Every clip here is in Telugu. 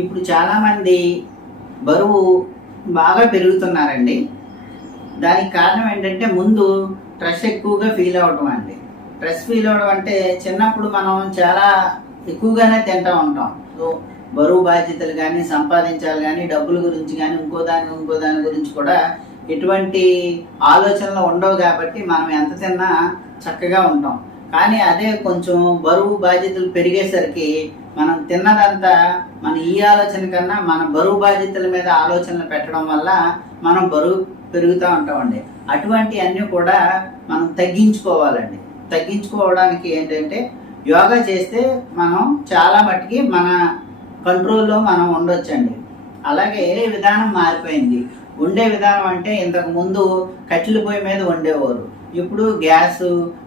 ఇప్పుడు చాలామంది బరువు బాగా పెరుగుతున్నారండి. దానికి కారణం ఏంటంటే ముందు స్ట్రెస్ ఎక్కువగా ఫీల్ అవ్వటం అండి. స్ట్రెస్ ఫీల్ అవ్వడం అంటే చిన్నప్పుడు మనం చాలా ఎక్కువగానే తింటూ ఉంటాం. సో బరువు బాధ్యతలు కానీ సంపాదించాలి కానీ డబ్బుల గురించి కానీ ఇంకో దాని ఇంకో దాని గురించి కూడా ఎటువంటి ఆలోచనలు ఉండవు కాబట్టి మనం ఎంత తిన్నా చక్కగా ఉంటాం. కానీ అదే కొంచెం బరువు బాధ్యతలు పెరిగేసరికి మనం తిన్నదంతా మన ఈ ఆలోచన కన్నా మన బరువు బాధ్యతల మీద ఆలోచనలు పెట్టడం వల్ల మనం బరువు పెరుగుతూ ఉంటామండి. అటువంటి అన్నీ కూడా మనం తగ్గించుకోవాలండి. తగ్గించుకోవడానికి ఏంటంటే యోగా చేస్తే మనం చాలా మట్టుకి మన కంట్రోల్లో మనం ఉండొచ్చండి. అలాగే విధానం మారిపోయింది? ఉండే విధానం అంటే ఇంతకు ముందు కట్టెల పొయ్యి మీద ఉండేవారు ఇప్పుడు గ్యాస్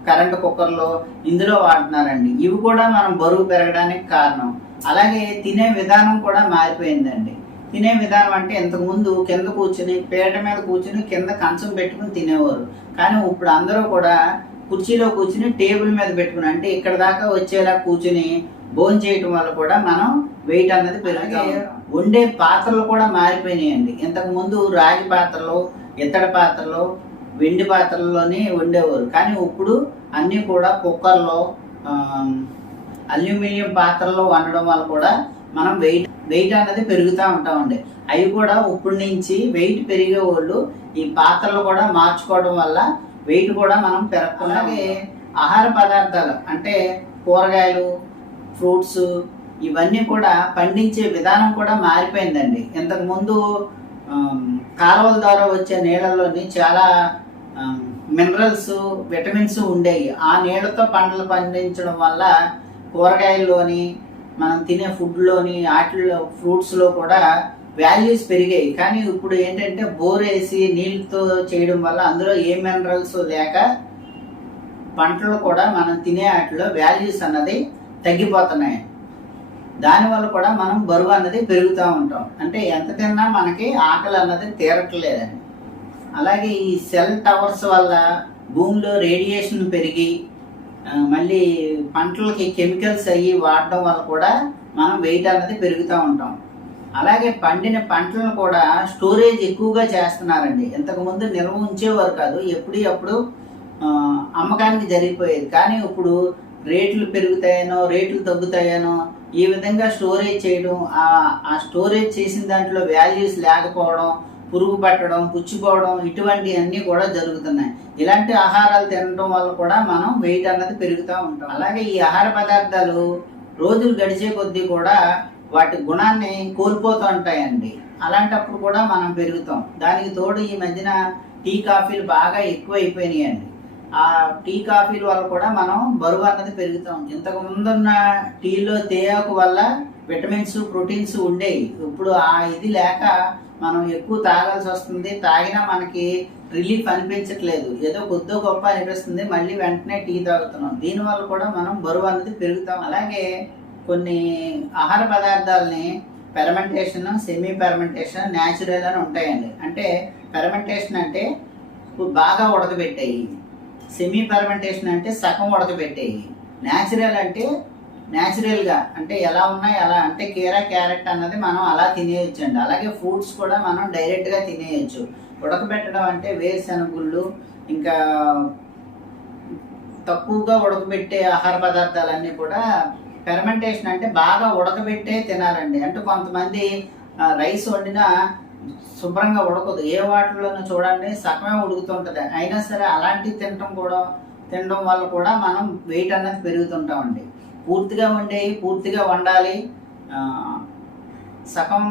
కరెంటు కుక్కర్లో ఇందులో వాడుతున్నారండి. ఇవి కూడా మనం బరువు పెరగడానికి కారణం. అలాగే తినే విధానం కూడా మారిపోయిందండి. తినే విధానం అంటే ఇంతకు ముందు కింద కూర్చుని పీట మీద కూర్చుని కింద కంచం పెట్టుకుని తినేవారు. కానీ ఇప్పుడు అందరూ కూడా కుర్చీలో కూర్చుని టేబుల్ మీద పెట్టుకుని అంటే ఇక్కడ దాకా వచ్చేలా కూర్చుని భోజనం చేయటం వల్ల కూడా మనం వెయిట్ అన్నది పెరుగుతాం వండే పాత్రలు కూడా మారిపోయినాయండి. ఇంతకు ముందు రాగి పాత్రలు ఇత్తడి పాత్రలు వెండి పాత్రల్లోనే వండేవారు. కానీ ఇప్పుడు అన్నీ కూడా కుక్కర్లో అల్యూమినియం పాత్రల్లో వండడం వల్ల కూడా మనం వెయిట్ వెయిట్ అనేది పెరుగుతూ ఉంటామండి అవి కూడా ఇప్పుడు నుంచి వెయిట్ పెరిగే వాళ్ళు ఈ పాత్రలు కూడా మార్చుకోవడం వల్ల వెయిట్ కూడా మనం పెరగకుండా ఆహార పదార్థాలు అంటే కూరగాయలు ఫ్రూట్స్ ఇవన్నీ కూడా పండించే విధానం కూడా మారిపోయిందండి. ఇంతకు ముందు ఆమ్, కాలువల ద్వారా వచ్చే నీళ్ళలోని చాలా మినరల్స్ విటమిన్స్ ఉండేవి. ఆ నీళ్ళతో పంటలు పండించడం వల్ల కూరగాయల్లోని మనం తినే ఫుడ్లోని వాటిల్లో ఫ్రూట్స్లో కూడా వాల్యూస్ పెరిగాయి. కానీ ఇప్పుడు ఏంటంటే బోర్ వేసి నీళ్ళతో చేయడం వల్ల అందులో ఏ మినరల్స్ లేక పంటలు కూడా మనం తినే వాటిలో వాల్యూస్ అన్నది తగ్గిపోతున్నాయి. దానివల్ల కూడా మనం బరువు అన్నది పెరుగుతూ ఉంటాం. అంటే ఎంత తిన్నా మనకి ఆకలి అన్నది తీరట్లేదండి. అలాగే ఈ సెల్ టవర్స్ వల్ల భూమిలో రేడియేషన్ పెరిగి మళ్ళీ పంటలకి కెమికల్స్ అయ్యి వాడడం వల్ల కూడా మనం వెయిట్ అనేది పెరుగుతూ ఉంటాం. అలాగే పండిన పంటలను కూడా స్టోరేజ్ ఎక్కువగా చేస్తున్నారండి. ఇంతకుముందు నిల్వ ఉంచేవారు కాదు ఎప్పుడు అప్పుడు అమ్మకానికి జరిగిపోయేది. కానీ ఇప్పుడు రేట్లు పెరుగుతాయనో రేట్లు తగ్గుతాయనో ఈ విధంగా స్టోరేజ్ చేయడం ఆ ఆ స్టోరేజ్ చేసిన దాంట్లో వాల్యూస్ లేకపోవడం పురుగు పట్టడం పుచ్చిపోవడం ఇటువంటివన్నీ కూడా జరుగుతున్నాయి. ఇలాంటి ఆహారాలు తినడం వల్ల కూడా మనం వెయిట్ అన్నది పెరుగుతూ ఉంటాం. అలాగే ఈ ఆహార పదార్థాలు రోజులు గడిచే కొద్దీ కూడా వాటి గుణాన్ని కోల్పోతూ ఉంటాయండి. అలాంటప్పుడు కూడా మనం పెరుగుతాం. దానికి తోడు ఈ మధ్యన టీ కాఫీలు బాగా ఎక్కువ అయిపోయినాయండి ఆ టీ కాఫీల వల్ల కూడా మనం బరువు అన్నది పెరుగుతాం. ఇంతకు ముందున్న టీలో తేయాకు వల్ల విటమిన్స్ ప్రోటీన్స్ ఉండేవి. ఇప్పుడు ఆ ఇది లేక మనం ఎక్కువ తాగాల్సి వస్తుంది. తాగినా మనకి రిలీఫ్ అనిపించట్లేదు. ఏదో కొద్దో గొప్ప అనిపిస్తుంది. మళ్ళీ వెంటనే టీ తాగుతున్నాం. దీనివల్ల కూడా మనం బరువు అనేది పెరుగుతాం. అలాగే కొన్ని ఆహార పదార్థాలని పెరమెంటేషన్ సెమీ పెరమెంటేషన్ న్యాచురల్ అని ఉంటాయండి. అంటే పెరమెంటేషన్ అంటే బాగా ఉడకబెట్టాయి. సెమీ పెర్మెంటేషన్ అంటే సగం ఉడకబెట్టేయి. న్యాచురల్ అంటే న్యాచురల్గా అంటే ఎలా ఉన్నాయి అలా అంటే కీరా క్యారెట్ అన్నది మనం అలా తినేయచ్చు అండి అలాగే ఫ్రూట్స్ కూడా మనం డైరెక్ట్గా తినేయచ్చు. ఉడకబెట్టడం అంటే వేరుశనగుళ్ళు ఇంకా తక్కువగా ఉడకబెట్టే ఆహార పదార్థాలన్నీ కూడా ఫెర్మెంటేషన్ అంటే బాగా ఉడకబెట్టే తినాలండి. అంటే కొంతమంది రైస్ వండినా శుభ్రంగా ఉడకదు. ఏ వాటిలోనూ చూడండి సగమే ఉడుకుతుంటుంది. అయినా సరే అలాంటివి తినటం కూడా తినడం వల్ల కూడా మనం వెయిట్ అన్నది పెరుగుతుంటామండి. పూర్తిగా వండేవి పూర్తిగా వండాలి. సగం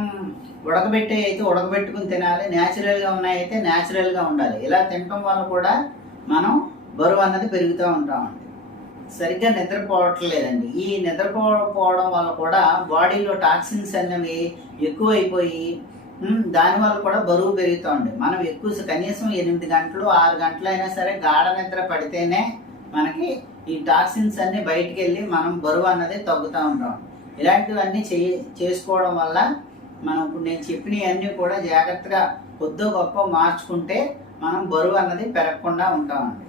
ఉడకబెట్టే అయితే ఉడకబెట్టుకుని తినాలి. న్యాచురల్గా ఉన్నాయి అయితే న్యాచురల్గా ఉండాలి. ఇలా తినటం వల్ల కూడా మనం బరువు అన్నది పెరుగుతూ ఉంటామండి సరిగ్గా నిద్రపోవట్లేదండి. ఈ నిద్రపోవడం వల్ల కూడా బాడీలో టాక్సిన్స్ అనేవి ఎక్కువైపోయి దానివల్ల కూడా బరువు పెరుగుతుంది మనం ఎక్కువ కనీసం ఎనిమిది గంటలు ఆరు గంటలు అయినా సరే గాఢ నిద్ర పడితేనే మనకి ఈ టాక్సిన్స్ అన్ని బయటికి వెళ్ళి మనం బరువు అన్నది తగ్గుతూ ఉంటాం. ఇలాంటివన్నీ చే చేసుకోవడం వల్ల మనం ఇప్పుడు నేను చెప్పినవన్నీ కూడా జాగ్రత్తగా కొద్దో గొప్ప మార్చుకుంటే మనం బరువు అన్నది పెరగకుండా ఉంటామండి.